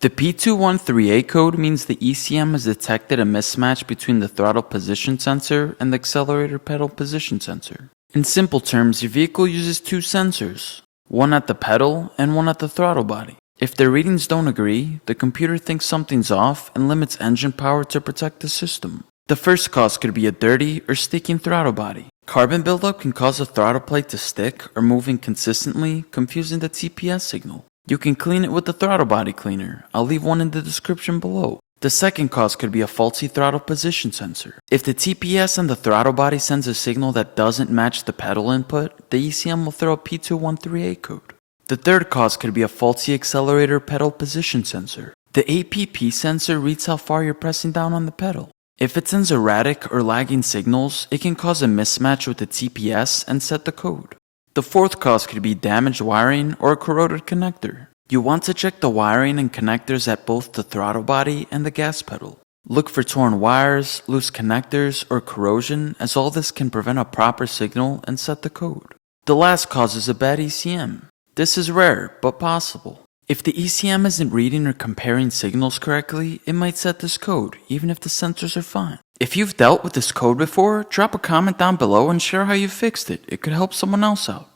The P2138 code means the ECM has detected a mismatch between the throttle position sensor and the accelerator pedal position sensor. In simple terms, your vehicle uses two sensors, one at the pedal and one at the throttle body. If their readings don't agree, the computer thinks something's off and limits engine power to protect the system. The first cause could be a dirty or sticking throttle body. Carbon buildup can cause the throttle plate to stick or move inconsistently, confusing the TPS signal. You can clean it with the throttle body cleaner. I'll leave one in the description below. The second cause could be a faulty throttle position sensor. If the TPS and the throttle body sends a signal that doesn't match the pedal input, the ECM will throw a P2138 code. The third cause could be a faulty accelerator pedal position sensor. The APP sensor reads how far you're pressing down on the pedal. If it sends erratic or lagging signals, it can cause a mismatch with the TPS and set the code. The fourth cause could be damaged wiring or a corroded connector. You want to check the wiring and connectors at both the throttle body and the gas pedal. Look for torn wires, loose connectors, or corrosion, as all this can prevent a proper signal and set the code. The last cause is a bad ECM. This is rare, but possible. If the ECM isn't reading or comparing signals correctly, it might set this code, even if the sensors are fine. If you've dealt with this code before, drop a comment down below and share how you fixed it. It could help someone else out.